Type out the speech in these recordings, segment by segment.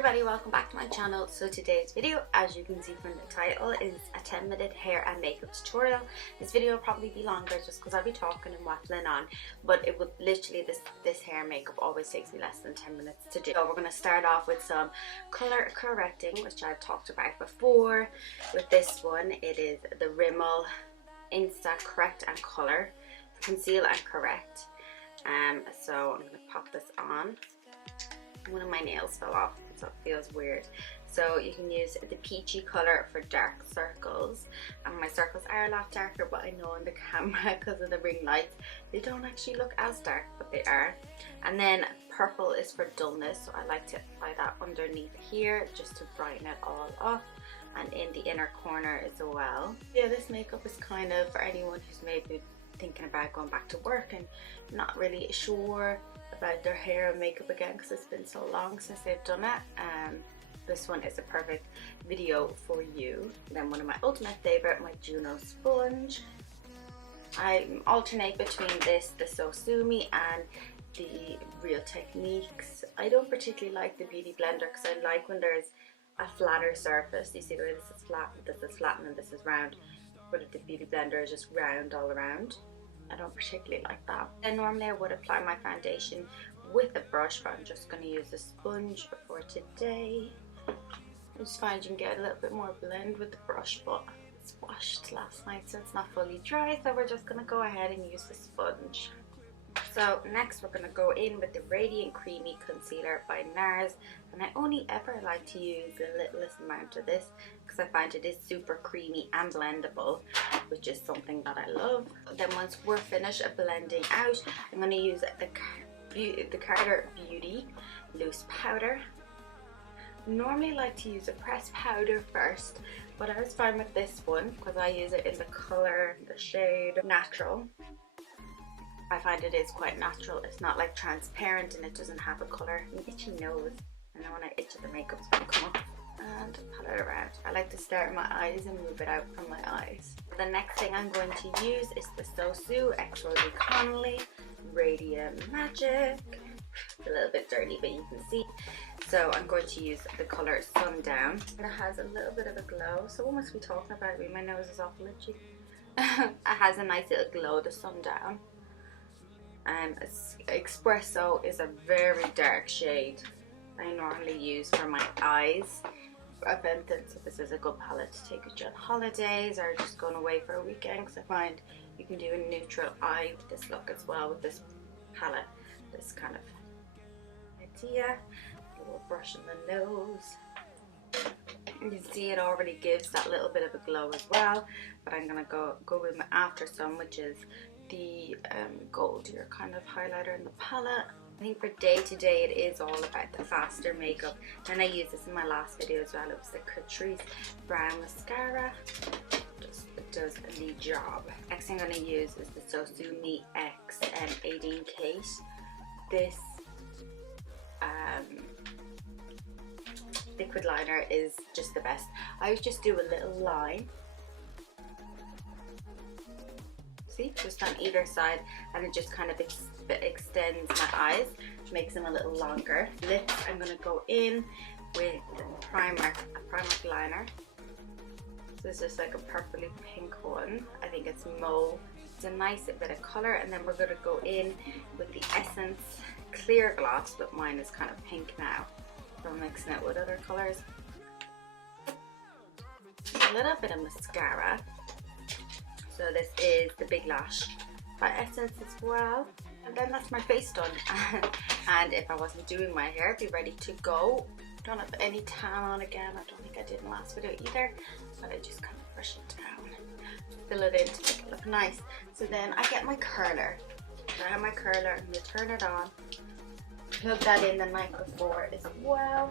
everybody, welcome back to my channel. So today's video, as you can see from the title, is a 10-minute hair and makeup tutorial. This video will probably be longer just because I'll be talking and waffling on, but it would literally, this hair and makeup always takes me less than 10 minutes to do. So we're going to start off with some color correcting, which I've talked about before. With this one, it is the Rimmel Insta Correct and Color, Conceal and Correct. So I'm going to pop this on. One of my nails fell off, so it feels weird. So you can use the peachy color for dark circles, and my circles are a lot darker, but I know on the camera because of the ring lights they don't actually look as dark, but they are. And then purple is for dullness, so I like to apply that underneath here just to brighten it all up, and in the inner corner as well. Yeah, this makeup is kind of for anyone who's maybe thinking about going back to work and not really sure about their hair and makeup again because it's been so long since they've done it. This one is a perfect video for you. Then one of my ultimate favorite, my Juno sponge. I alternate between this, the So Sue Me, and the Real Techniques. I don't particularly like the Beauty Blender because I like when there's a flatter surface. You see the way this is flat, this is flat, and this is round. But if the Beauty Blender is just round all around, I don't particularly like that. And normally I would apply my foundation with a brush, but I'm just going to use a sponge for today. I just find you can get a little bit more blend with the brush, but it's washed last night so it's not fully dry, so we're just going to go ahead and use the sponge. So next we're going to go in with the Radiant Creamy Concealer by NARS, and I only ever like to use the littlest amount of this because I find it is super creamy and blendable, which is something that I love. Then once we're finished blending out, I'm going to use the Carter Beauty loose powder. Normally like to use a pressed powder first, but I was fine with this one because I use it in the color, the shade Natural. I find it is quite natural. It's not like transparent and it doesn't have a colour. An itchy nose. I know when I itch it, the makeup's going to come up. And pat it around. I like to start in my eyes and move it out from my eyes. The next thing I'm going to use is the So Sue X Rosy Connolly Radiant Magic. It's a little bit dirty, but you can see. So I'm going to use the colour Sundown. And it has a little bit of a glow. So what must we be talking about? My nose is awful itchy. It has a nice little glow, the Sundown. Espresso is a very dark shade I normally use for my eyes. So this is a good palette to take with you on holidays or just going away for a weekend, because I find you can do a neutral eye with this look as well with this palette. This kind of idea. A little brush on the nose. You can see it already gives that little bit of a glow as well, but I'm going to go with my After Sun, which is the goldier kind of highlighter in the palette. I think for day to day it is all about the faster makeup, and I used this in my last video as well. It was the Catrice Brown Mascara. It does the job. Next thing I'm going to use is the So Sue Me X 18 Case. This liquid liner is just the best. I would just do a little line, see, just on either side, and it just kind of extends my eyes, makes them a little longer. Lips, I'm going to go in with a primer liner. So this is like a purpley pink one. I think it's mauve. It's a nice bit of colour, and then we're going to go in with the Essence Clear Gloss, but mine is kind of pink now, so I'm mixing it with other colours. A little bit of mascara. So this is the Big Lash by Essence as well. And then that's my face done. And if I wasn't doing my hair, be ready to go. Don't have any tan on again. I don't think I did in the last video either, but I just kind of brush it down, fill it in to make it look nice. So then I get my curler. So I have my curler, I'm going to turn it on, plug that in the night before as well.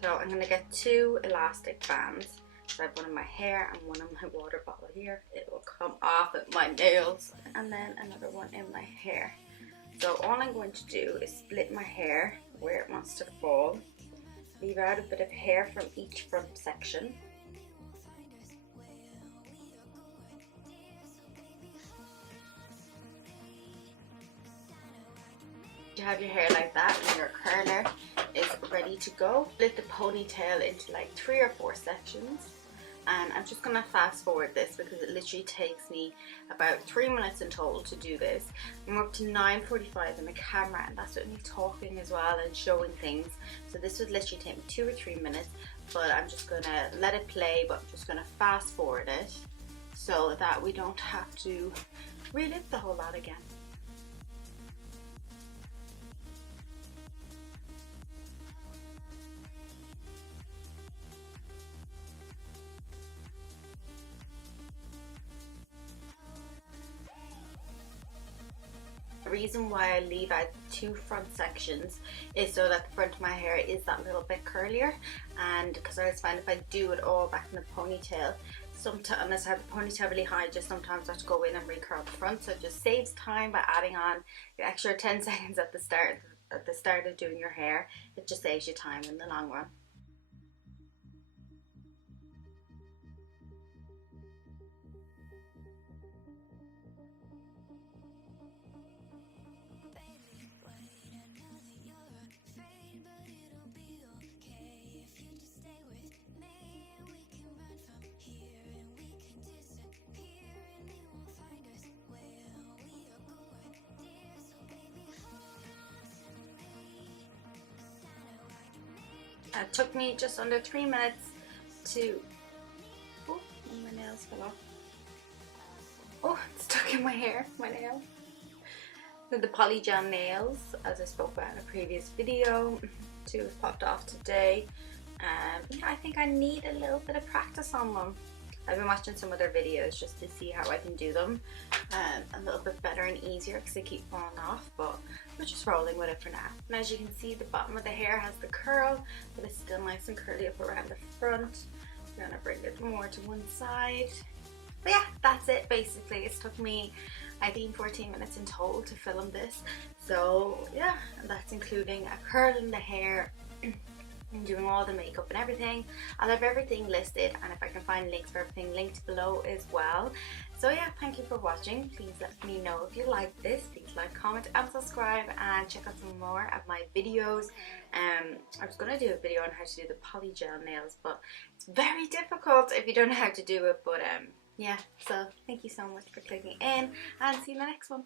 So I'm going to get 2 elastic bands. So I have one in my hair and one in my water bottle here. It will come off at my nails, and then another one in my hair. So all I'm going to do is split my hair where it wants to fall, leave out a bit of hair from each front section. You have your hair like that, and your curler is ready to go. Split the ponytail into like 3 or 4 sections, and I'm just gonna fast forward this because it literally takes me about 3 minutes in total to do this. I'm up to 9:45 in the camera, and that's with me talking as well and showing things, so this would literally take me 2 or 3 minutes, but I'm just gonna let it play, but I'm just gonna fast forward it so that we don't have to relive the whole lot again. The reason why I leave out 2 front sections is so that the front of my hair is that little bit curlier, and because I always find if I do it all back in the ponytail, sometimes unless I have the ponytail really high, just sometimes I have to go in and recurl the front, so it just saves time by adding on the extra 10 seconds at the start of doing your hair. It just saves you time in the long run. It took me just under 3 minutes to, oh, my nails fell off. Oh, it's stuck in my hair, my nail. The polygel nails, as I spoke about in a previous video, 2 have popped off today. Yeah, I think I need a little bit of practice on them. I've been watching some other videos just to see how I can do them a little bit better and easier because they keep falling off, but we're just rolling with it for now. And as you can see, the bottom of the hair has the curl, but it's still nice and curly up around the front. I'm gonna bring it more to one side. But yeah, that's it basically. It's took me, I think, 14 minutes in total to film this. So yeah, and that's including a curl in the hair, and doing all the makeup and everything. I'll have everything listed, and if I can find links for everything linked below as well. So yeah, thank you for watching. Please let me know if you like this. Please like, comment and subscribe, and check out some more of my videos. I was going to do a video on how to do the polygel nails, but it's very difficult if you don't know how to do it. But yeah, so thank you so much for clicking in, and see you in the next one.